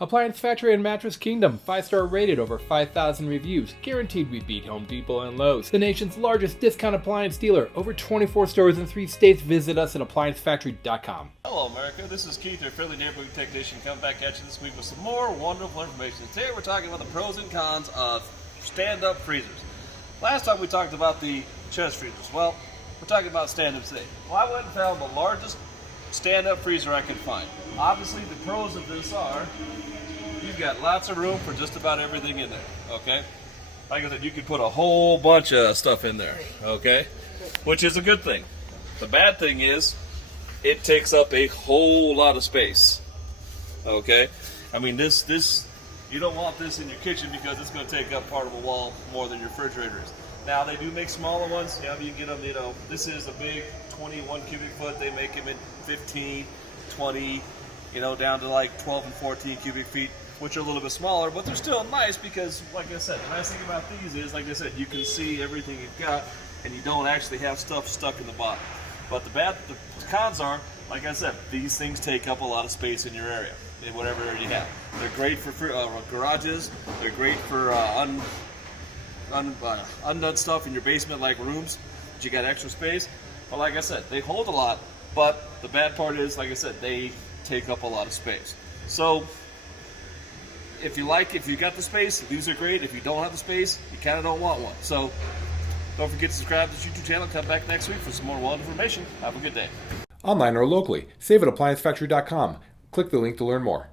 Appliance Factory and Mattress Kingdom, 5-star rated, over 5,000 reviews, guaranteed we beat Home Depot and Lowe's. The nation's largest discount appliance dealer, over 24 stores in 3 states. Visit us at ApplianceFactory.com. Hello America, this is Keith, your friendly neighborhood technician, coming back at you this week with some more wonderful information. Today we're talking about the pros and cons of stand-up freezers. Last time we talked about the chest freezers. Well, we're talking about stand-up today. Well, I went and found the largest stand-up freezer I could find. Obviously the pros of this are you've got lots of room for just about everything in there, okay? Like I said, you could put a whole bunch of stuff in there, okay? Which is a good thing. The bad thing is it takes up a whole lot of space, okay? I mean, this you don't want this in your kitchen because it's going to take up part of a wall more than your refrigerator is. Now, they do make smaller ones. You know, you can get them, this is a big 21 cubic foot. They make them in 15, 20, down to like 12 and 14 cubic feet, which are a little bit smaller, but they're still nice because, like I said, the nice thing about these is, like I said, you can see everything you've got and you don't actually have stuff stuck in the bottom. But the cons are, like I said, these things take up a lot of space in your area, in whatever area you have. They're great for garages. They're great for undone stuff in your basement, like rooms, but you got extra space. But like I said, they hold a lot, but the bad part is, like I said, they take up a lot of space. So if you got the space, these are great. If you don't have the space, you kind of don't want one. So don't forget to subscribe to this YouTube channel. Come back next week for some more wonderful information. Have a good day. Online or locally, save at ApplianceFactory.com. Click the link to learn more.